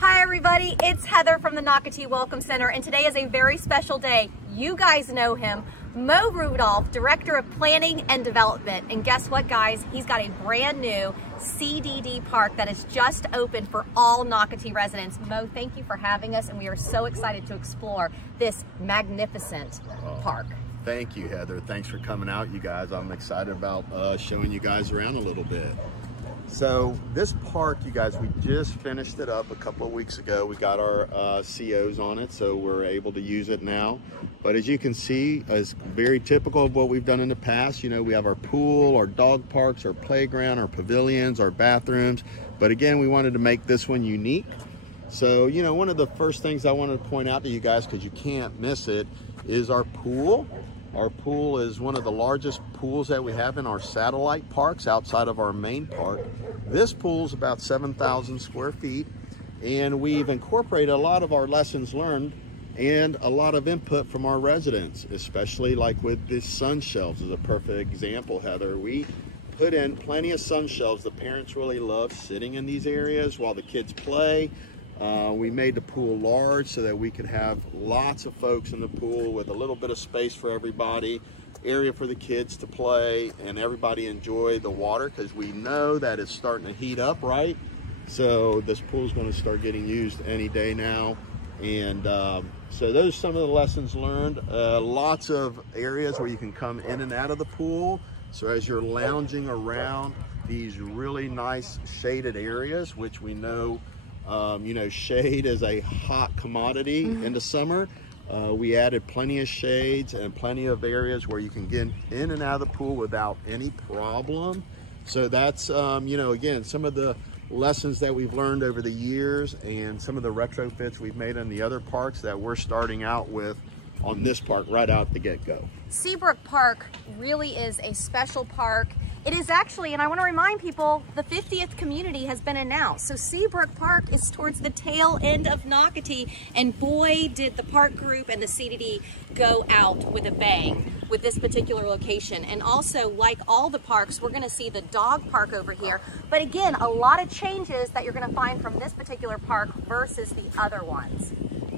Hi everybody, it's Heather from the Nocatee Welcome Center, and today is a very special day. You guys know him, Mo Rudolph, Director of Planning and Development. And guess what, guys? He's got a brand new CDD park that is just opened for all Nocatee residents. Mo, thank you for having us, and we are so excited to explore this magnificent park. Thank you, Heather. Thanks for coming out, you guys. I'm excited about showing you guys around a little bit. So this park, you guys, we just finished it up a couple of weeks ago. We got our COs on it, so we're able to use it now. But as you can see, it's very typical of what we've done in the past. You know, we have our pool, our dog parks, our playground, our pavilions, our bathrooms. But again, we wanted to make this one unique. So, you know, one of the first things I wanted to point out to you guys, because you can't miss it, is our pool. Our pool is one of the largest pools that we have in our satellite parks outside of our main park. This pool is about 7,000 square feet, and we've incorporated a lot of our lessons learned and a lot of input from our residents, especially like with the sun shelves is a perfect example, Heather. We put in plenty of sun shelves. The parents really love sitting in these areas while the kids play. We made the pool large so that we could have lots of folks in the pool with a little bit of space for everybody, area for the kids to play, and everybody enjoy the water, because we know that it's starting to heat up, right? So this pool is going to start getting used any day now. And so those are some of the lessons learned. Lots of areas where you can come in and out of the pool. So as you're lounging around these really nice shaded areas, which we know you know, shade is a hot commodity in the summer. We added plenty of shades and plenty of areas where you can get in and out of the pool without any problem. So that's, you know, again, some of the lessons that we've learned over the years and some of the retrofits we've made in the other parks that we're starting out with on this park right out the get-go. Seabrook Park really is a special park. It is actually, and I want to remind people, the 50th community has been announced. So Seabrook Park is towards the tail end of Nocatee, and boy, did the park group and the CDD go out with a bang with this particular location. And also, like all the parks, we're going to see the dog park over here. But again, a lot of changes that you're going to find from this particular park versus the other ones.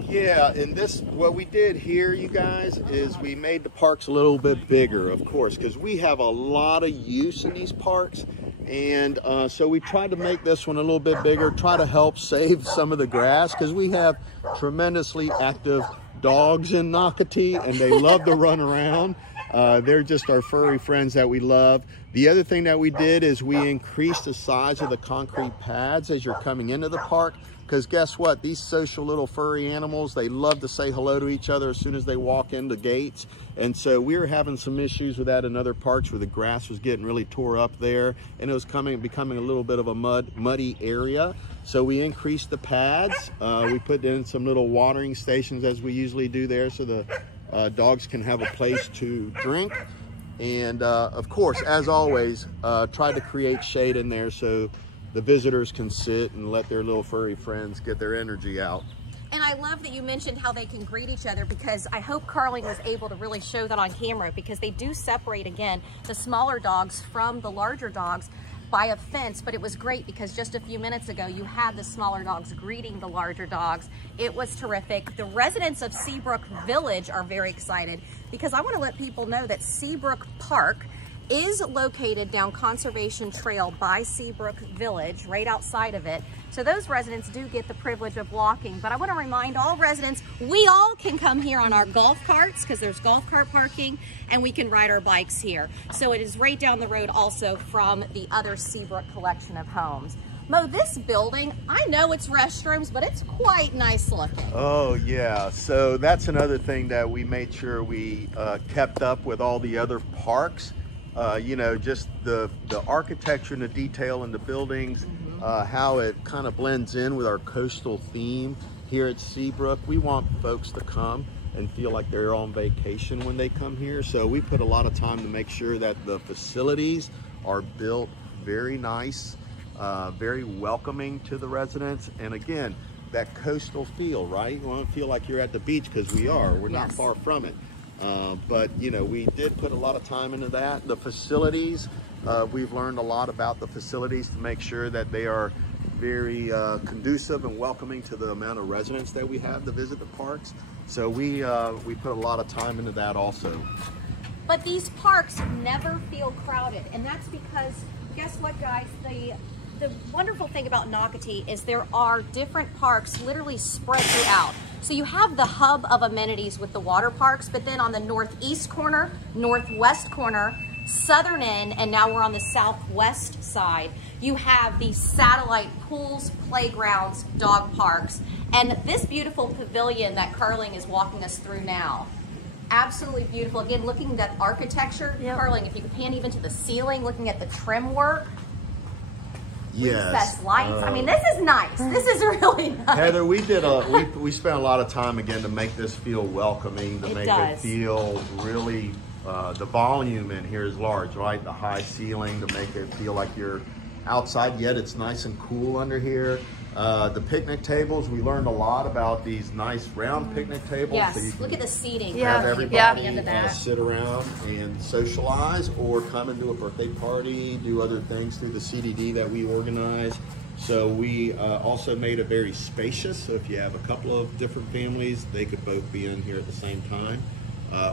Yeah, and this, what we did here, you guys, is we made the parks a little bit bigger, of course, because we have a lot of use in these parks. And so we tried to make this one a little bit bigger, try to help save some of the grass, because we have tremendously active dogs in Nocatee, and they love to run around. They're just our furry friends that we love. The other thing that we did is we increased the size of the concrete pads as you're coming into the park, because guess what? These social little furry animals, they love to say hello to each other as soon as they walk in the gates. And so we were having some issues with that in other parks where the grass was getting really tore up there, and it was becoming a little bit of a muddy area. So we increased the pads. We put in some little watering stations as we usually do there, so the dogs can have a place to drink. And of course, as always, try to create shade in there so the visitors can sit and let their little furry friends get their energy out. And I love that you mentioned how they can greet each other, because I hope Carly was able to really show that on camera, because they do separate, again, the smaller dogs from the larger dogs by a fence. But it was great because just a few minutes ago you had the smaller dogs greeting the larger dogs. It was terrific. The residents of Seabrook Village are very excited, because I want to let people know that Seabrook Park is located down Conservation Trail by Seabrook Village, right outside of it. So those residents do get the privilege of walking. But I want to remind all residents, we all can come here on our golf carts, because there's golf cart parking, and we can ride our bikes here. So it is right down the road also from the other Seabrook collection of homes. Mo, this building, I know it's restrooms, but it's quite nice looking. Oh yeah, so that's another thing that we made sure we kept up with all the other parks. You know, just the architecture and the detail in the buildings, how it kind of blends in with our coastal theme here at Seabrook. We want folks to come and feel like they're on vacation when they come here. So we put a lot of time to make sure that the facilities are built very nice, very welcoming to the residents. And again, that coastal feel, right? You want to feel like you're at the beach, because we are. We're not far from it. But you know, we did put a lot of time into that. The facilities, we've learned a lot about the facilities to make sure that they are very conducive and welcoming to the amount of residents that we have to visit the parks. So we put a lot of time into that also. But these parks never feel crowded, and that's because, guess what, guys? The wonderful thing about Nocatee is there are different parks literally spread throughout. So you have the hub of amenities with the water parks, but then on the northeast corner, northwest corner, southern end, and now we're on the southwest side, you have these satellite pools, playgrounds, dog parks, and this beautiful pavilion that Carling is walking us through now. Absolutely beautiful. Again, looking at architecture, yep. Carling, if you could pan even to the ceiling, looking at the trim work. Yes. Recessed lights. I mean, this is nice. This is really nice. Heather, we spent a lot of time again to make this feel welcoming, to make it feel really, the volume in here is large, right? The high ceiling to make it feel like you're outside, yet it's nice and cool under here. The picnic tables, we learned a lot about these nice round picnic tables. Yes, so you can look at the seating. have everybody sit around and socialize, or come and do a birthday party, do other things through the CDD that we organize. So we also made it very spacious, so if you have a couple of different families, they could both be in here at the same time.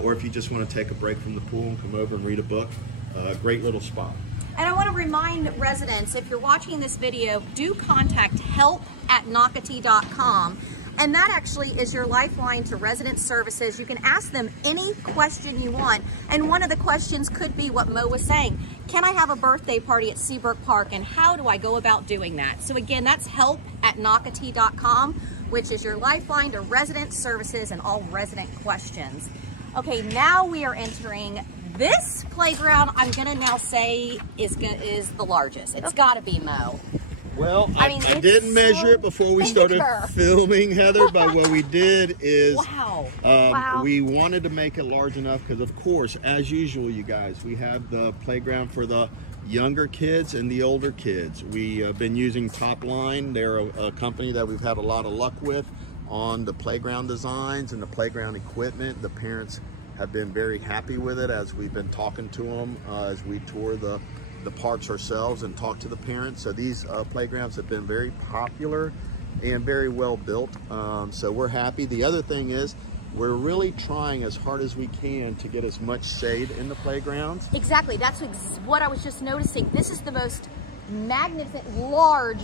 Or if you just want to take a break from the pool and come over and read a book, great little spot. And I want to remind residents, if you're watching this video, do contact help@nocatee.com. And that actually is your lifeline to resident services. You can ask them any question you want. And one of the questions could be what Mo was saying. Can I have a birthday party at Seabrook Park, and how do I go about doing that? So again, that's help@nocatee.com, which is your lifeline to resident services and all resident questions. Okay, now we are entering this playground. I'm gonna now say is the largest. It's gotta be Mo. Well, I didn't measure it before we started filming, Heather, but what we did is we wanted to make it large enough because, of course, as usual, you guys, we have the playground for the younger kids and the older kids. We have been using Top Line. They're a company that we've had a lot of luck with on the playground designs and the playground equipment. The parents have been very happy with it as we've been talking to them as we tour the parks ourselves and talk to the parents. So these playgrounds have been very popular and very well built. So we're happy. The other thing is we're really trying as hard as we can to get as much shade in the playgrounds. Exactly. That's what I was just noticing. This is the most magnificent, large,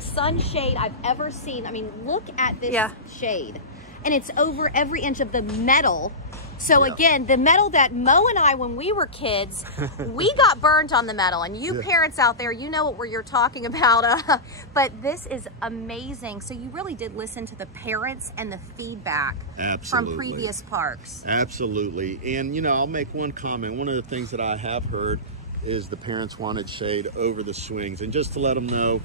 sunshade I've ever seen. I mean, look at this shade. And it's over every inch of the metal. So again, the metal that Mo and I, when we were kids, we got burned on the metal. And you parents out there, you know what you're talking about. But this is amazing. So you really did listen to the parents and the feedback from previous parks. Absolutely. And you know, I'll make one comment. One of the things that I have heard is the parents wanted shade over the swings. And just to let them know,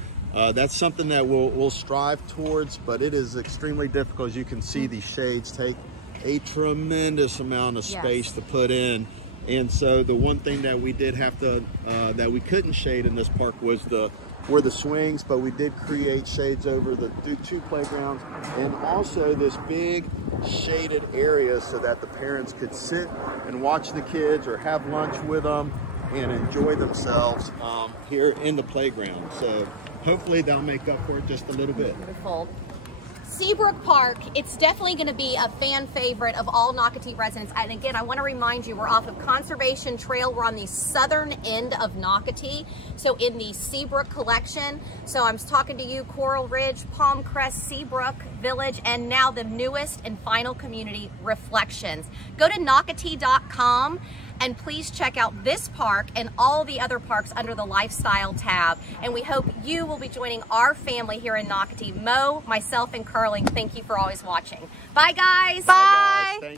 that's something that we'll strive towards, but it is extremely difficult. As you can see, these shades take a tremendous amount of space to put in. And so the one thing that we did have to, that we couldn't shade in this park were the swings, but we did create shades over the two playgrounds and also this big shaded area so that the parents could sit and watch the kids or have lunch with them and enjoy themselves here in the playground. So hopefully that'll make up for it just a little bit. Beautiful. Seabrook Park, it's definitely going to be a fan favorite of all Nocatee residents. And again, I want to remind you, we're off of Conservation Trail. We're on the southern end of Nocatee, so in the Seabrook collection. So I'm talking to you, Coral Ridge, Palm Crest, Seabrook Village, and now the newest and final community, Reflections. Go to Nocatee.com and please check out this park and all the other parks under the Lifestyle tab. And we hope you will be joining our family here in Nocatee. Mo, myself, and Carling, thank you for always watching. Bye, guys. Bye, guys.